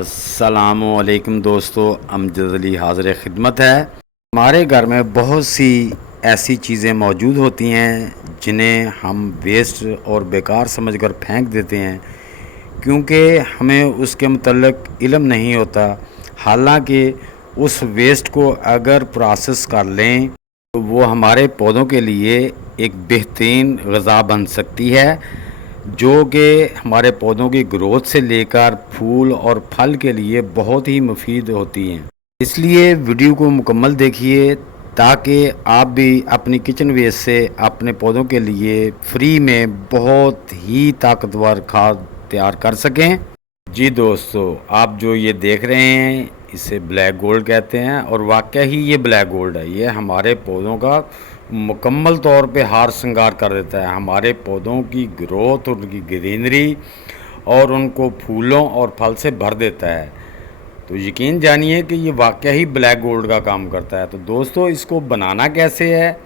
अस्सलामुअलैकुम दोस्तों, अमजद अली हाज़िर खिदमत है। हमारे घर में बहुत सी ऐसी चीज़ें मौजूद होती हैं जिन्हें हम वेस्ट और बेकार समझकर फेंक देते हैं, क्योंकि हमें उसके मुतल्लिक इल्म नहीं होता। हालांकि उस वेस्ट को अगर प्रोसेस कर लें तो वो हमारे पौधों के लिए एक बेहतरीन ग़िज़ा बन सकती है, जो कि हमारे पौधों की ग्रोथ से लेकर फूल और फल के लिए बहुत ही मुफीद होती हैं। इसलिए वीडियो को मुकम्मल देखिए ताकि आप भी अपनी किचन वेस्ट से अपने पौधों के लिए फ्री में बहुत ही ताकतवर खाद तैयार कर सकें। जी दोस्तों, आप जो ये देख रहे हैं इसे ब्लैक गोल्ड कहते हैं, और वाकई ही ये ब्लैक गोल्ड है। ये हमारे पौधों का मुकम्मल तौर पे हार श्रृंगार कर देता है, हमारे पौधों की ग्रोथ, उनकी ग्रीनरी और उनको फूलों और फल से भर देता है। तो यकीन जानिए कि ये वाकई ही ब्लैक गोल्ड का काम करता है। तो दोस्तों, इसको बनाना कैसे है,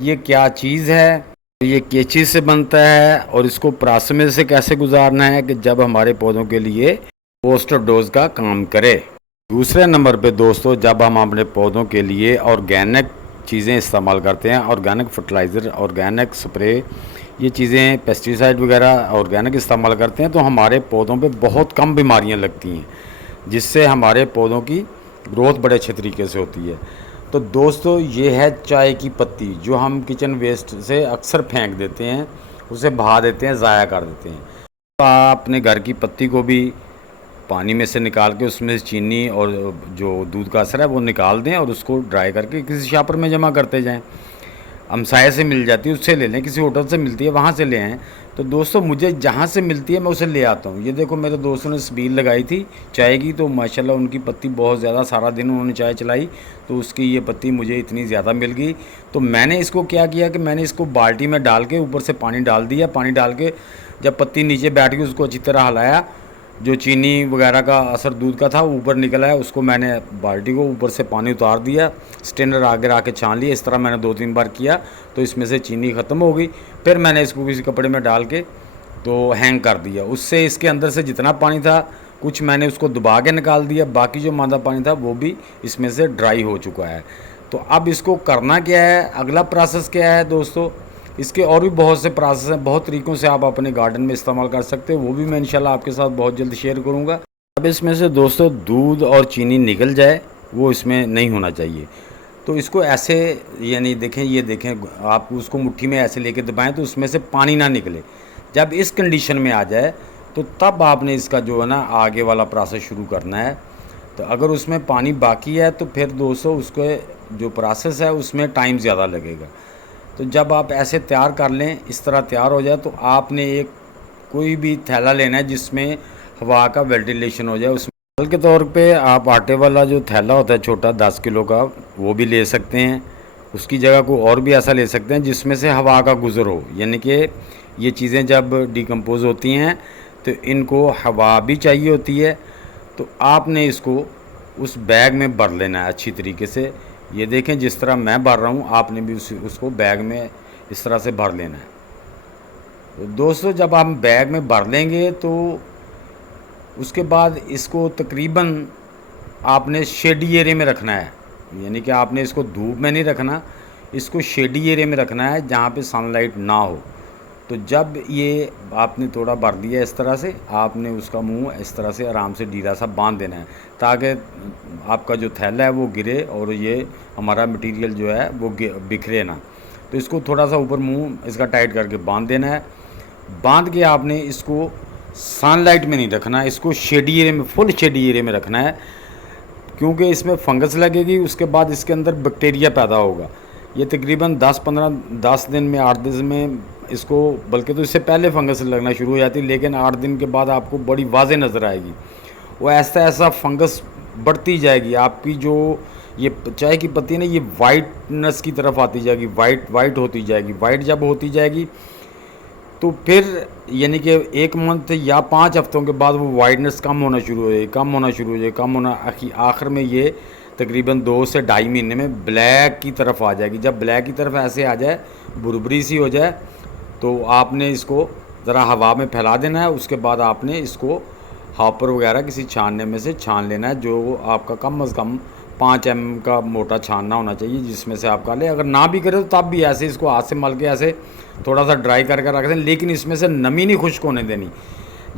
ये क्या चीज़ है, ये किस चीज़ से बनता है और इसको प्रोसेस में से कैसे गुजारना है कि जब हमारे पौधों के लिए पोस्ट डोज का काम करे। दूसरे नंबर पे दोस्तों, जब हम अपने पौधों के लिए ऑर्गेनिक चीज़ें इस्तेमाल करते हैं, ऑर्गेनिक फर्टिलाइज़र, ऑर्गेनिक स्प्रे, ये चीज़ें पेस्टिसाइड वगैरह ऑर्गेनिक इस्तेमाल करते हैं, तो हमारे पौधों पे बहुत कम बीमारियां लगती हैं, जिससे हमारे पौधों की ग्रोथ बड़े अच्छे तरीके से होती है। तो दोस्तों, ये है चाय की पत्ती, जो हम किचन वेस्ट से अक्सर फेंक देते हैं, उसे बहा देते हैं, ज़ाया कर देते हैं। तो आप अपने घर की पत्ती को भी पानी में से निकाल के उसमें चीनी और जो दूध का असर है वो निकाल दें और उसको ड्राई करके किसी शापर में जमा करते जाएं। हमसाये से मिल जाती है उससे ले लें, किसी होटल से मिलती है वहाँ से ले आएँ। तो दोस्तों, मुझे जहाँ से मिलती है मैं उसे ले आता हूँ। ये देखो, मेरे दोस्तों ने छबील लगाई थी चाय की, तो माशाल्लाह उनकी पत्ती बहुत ज़्यादा, सारा दिन उन्होंने चाय चलाई तो उसकी ये पत्ती मुझे इतनी ज़्यादा मिल गई। तो मैंने इसको क्या किया कि मैंने इसको बाल्टी में डाल के ऊपर से पानी डाल दिया। पानी डाल के जब पत्ती नीचे बैठ गई उसको अच्छी तरह हिलाया, जो चीनी वगैरह का असर दूध का था ऊपर निकल आया, उसको मैंने बाल्टी को ऊपर से पानी उतार दिया, स्ट्रेनर आगे रख के छान लिया। इस तरह मैंने 2-3 बार किया तो इसमें से चीनी ख़त्म हो गई। फिर मैंने इसको किसी कपड़े में डाल के तो हैंग कर दिया। उससे इसके अंदर से जितना पानी था कुछ मैंने उसको दबा के निकाल दिया, बाकी जो मादा पानी था वो भी इसमें से ड्राई हो चुका है। तो अब इसको करना क्या है, अगला प्रोसेस क्या है दोस्तों, इसके और भी बहुत से प्रोसेस हैं, बहुत तरीक़ों से आप अपने गार्डन में इस्तेमाल कर सकते हो, वो भी मैं इंशाल्लाह आपके साथ बहुत जल्द शेयर करूँगा। अब इसमें से दोस्तों दूध और चीनी निकल जाए, वो इसमें नहीं होना चाहिए। तो इसको ऐसे, यानी देखें, ये देखें, आप उसको मुट्ठी में ऐसे लेके दबाएं तो उसमें से पानी ना निकले। जब इस कंडीशन में आ जाए तो तब आपने इसका जो है ना आगे वाला प्रोसेस शुरू करना है। तो अगर उसमें पानी बाकी है तो फिर दोस्तों उसको जो प्रोसेस है उसमें टाइम ज़्यादा लगेगा। तो जब आप ऐसे तैयार कर लें, इस तरह तैयार हो जाए, तो आपने एक कोई भी थैला लेना है जिसमें हवा का वेंटिलेशन हो जाए। उसमें मिसाल के तौर पे आप आटे वाला जो थैला होता है छोटा 10 किलो का, वो भी ले सकते हैं। उसकी जगह को और भी ऐसा ले सकते हैं जिसमें से हवा का गुज़र हो, यानी कि ये चीज़ें जब डिकम्पोज होती हैं तो इनको हवा भी चाहिए होती है। तो आपने इसको उस बैग में भर लेना है अच्छी तरीके से। ये देखें, जिस तरह मैं भर रहा हूँ आपने भी उसको बैग में इस तरह से भर लेना है। तो दोस्तों, जब हम बैग में भर लेंगे तो उसके बाद इसको तकरीबन आपने शेडी एरिया में रखना है, यानी कि आपने इसको धूप में नहीं रखना, इसको शेडी एरिया में रखना है जहाँ पे सनलाइट ना हो। तो जब ये आपने थोड़ा भर दिया इस तरह से, आपने उसका मुंह इस तरह से आराम से ढीला सा बांध देना है ताकि आपका जो थैला है वो गिरे और ये हमारा मटेरियल जो है वो बिखरे ना। तो इसको थोड़ा सा ऊपर मुंह इसका टाइट करके बांध देना है। बांध के आपने इसको सनलाइट में नहीं रखना है, इसको शेडी एरिया में, फुल शेडी एरिया में रखना है, क्योंकि इसमें फंगस लगेगी। उसके बाद इसके अंदर बैक्टीरिया पैदा होगा। ये तकरीबन 10 दिन में, 8 दिन में इसको, बल्कि तो इससे पहले फंगस लगना शुरू हो जाती है, लेकिन 8 दिन के बाद आपको बड़ी वाज़ेह नज़र आएगी। वो ऐसा फंगस बढ़ती जाएगी, आपकी जो ये चाय की पत्ती है ना, ये वाइटनेस की तरफ आती जाएगी, वाइट होती जाएगी। वाइट जब होती जाएगी तो फिर यानी कि 1 मंथ या 5 हफ्तों के बाद वो वाइटनेस कम होना शुरू हो जाएगी, आखिर में ये तकरीबन 2 से ढाई महीने में ब्लैक की तरफ आ जाएगी। जब ब्लैक की तरफ ऐसे आ जाए, बुरबरी सी हो जाए, तो आपने इसको ज़रा हवा में फैला देना है। उसके बाद आपने इसको हॉपर वगैरह किसी छानने में से छान लेना है, जो आपका कम से कम 5 mm का मोटा छानना होना चाहिए, जिसमें से आप ले। अगर ना भी करें तो तब भी ऐसे इसको हाथ से मल के ऐसे थोड़ा सा ड्राई करके रख दें, लेकिन इसमें से नमी नहीं खुश्क होने देनी।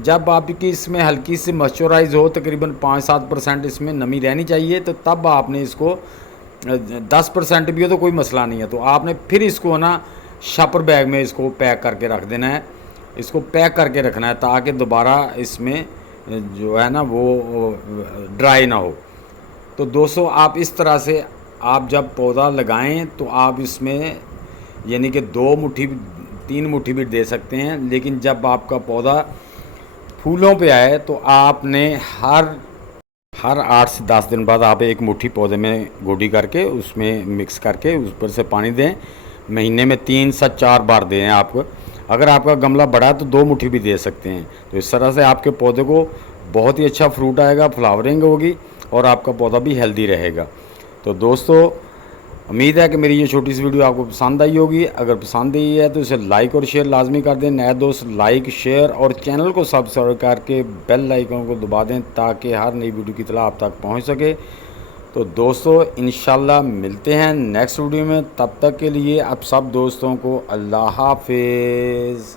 जब आपकी इसमें हल्की सी मॉइस्चराइज हो, तकरीबन 5-7% इसमें नमी रहनी चाहिए, तो तब आपने इसको 10% भी हो तो कोई मसला नहीं है, तो आपने फिर इसको ना शॉपर बैग में इसको पैक करके रख देना है। इसको पैक करके रखना है ताकि दोबारा इसमें जो है ना वो ड्राई ना हो। तो दोस्तों आप इस तरह से आप जब पौधा लगाएं तो आप इसमें यानी कि 2 मुट्ठी 3 मुट्ठी भी दे सकते हैं, लेकिन जब आपका पौधा फूलों पे आए तो आपने हर 8 से 10 दिन बाद आप एक मुट्ठी पौधे में गोडी करके उसमें मिक्स करके उस पर से पानी दें। महीने में 3 से 4 बार दें आप। अगर आपका गमला बड़ा है तो 2 मुट्ठी भी दे सकते हैं। तो इस तरह से आपके पौधे को बहुत ही अच्छा फ्रूट आएगा, फ्लावरिंग होगी और आपका पौधा भी हेल्दी रहेगा। तो दोस्तों उम्मीद है कि मेरी ये छोटी सी वीडियो आपको पसंद आई होगी। अगर पसंद आई है तो इसे लाइक और शेयर लाजमी कर दें। नए दोस्त लाइक शेयर और चैनल को सब्सक्राइब करके बेल आइकन को दबा दें ताकि हर नई वीडियो की इत्तला आप तक पहुंच सके। तो दोस्तों इंशाल्लाह मिलते हैं नेक्स्ट वीडियो में। तब तक के लिए आप सब दोस्तों को अल्लाह हाफिज़।